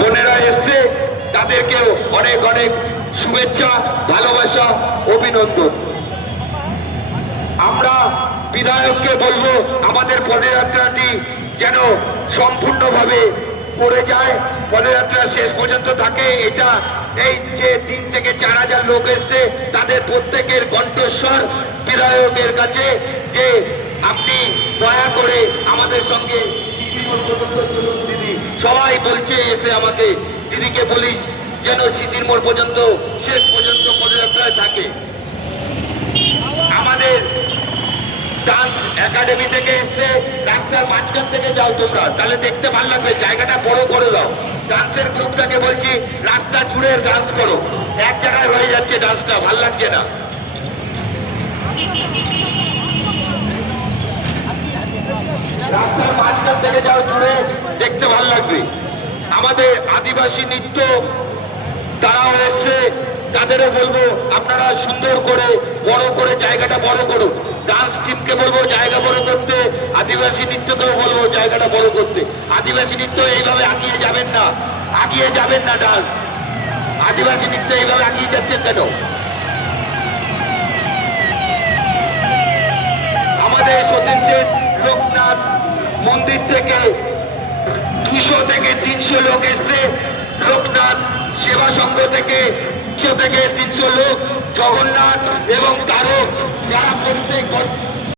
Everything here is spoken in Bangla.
বোনেরা এসছে, তাদেরকেও অনেক অনেক শুভেচ্ছা, ভালোবাসা, অভিনন্দন। আমরা বিধায়ককে বলবো আমাদের পদযাত্রাটি যেন সম্পূর্ণভাবে করে যায়, পদযাত্রা শেষ পর্যন্ত থাকে। এটা এই যে 3 থেকে 4,000 লোক এসছে, তাদের প্রত্যেকের কণ্ঠস্বর বিধায়কের কাছে যে আপনি দয়া করে আমাদের সঙ্গে দিদি সবাই বলছে এসে আমাকে, দিদিকে বলিস যেন সিটির মোড় পর্যন্ত শেষ পর্যন্ত পদযাত্রায় থাকে। আমাদের ডান্স একাডেমি থেকে এসছে, রাস্তার মাঝখান থেকে যাও তোমরা, তাহলে দেখতে ভালো লাগবে। জায়গাটা বড় করে দাও। ডান্সের গ্রুপটাকে বলছি রাস্তা জুড়ে ডান্স করো, এক জায়গায় হয়ে যাচ্ছে ডান্সটা, ভাল লাগছে না। রাস্তার মাঝখান থেকে যাও জুড়ে, দেখতে ভালো লাগবে। আমাদের আদিবাসী নৃত্য তারাও এসছে, তাদেরও বলবো আপনারা সুন্দর করে বড় করে জায়গাটা বড় করুন। ডান্স টিমকে বলবো জায়গা বড় করতে, আদিবাসী নৃত্যকেও বলবো জায়গাটা বড় করতে। আদিবাসী নৃত্য এইভাবে আগিয়ে যাবেন না, আগিয়ে যাবেন না। ডান্স আদিবাসী নৃত্য এইভাবে আগিয়ে যাচ্ছেন কেন? আমাদের সতীন সেন লোকনাথ মন্দির থেকে 200 থেকে 300 লোক এসছে। লোকনাথ সেবা সংঘ থেকে 200 থেকে 300 লোক, জগন্নাথ এবং তারক, যারা প্রত্যেক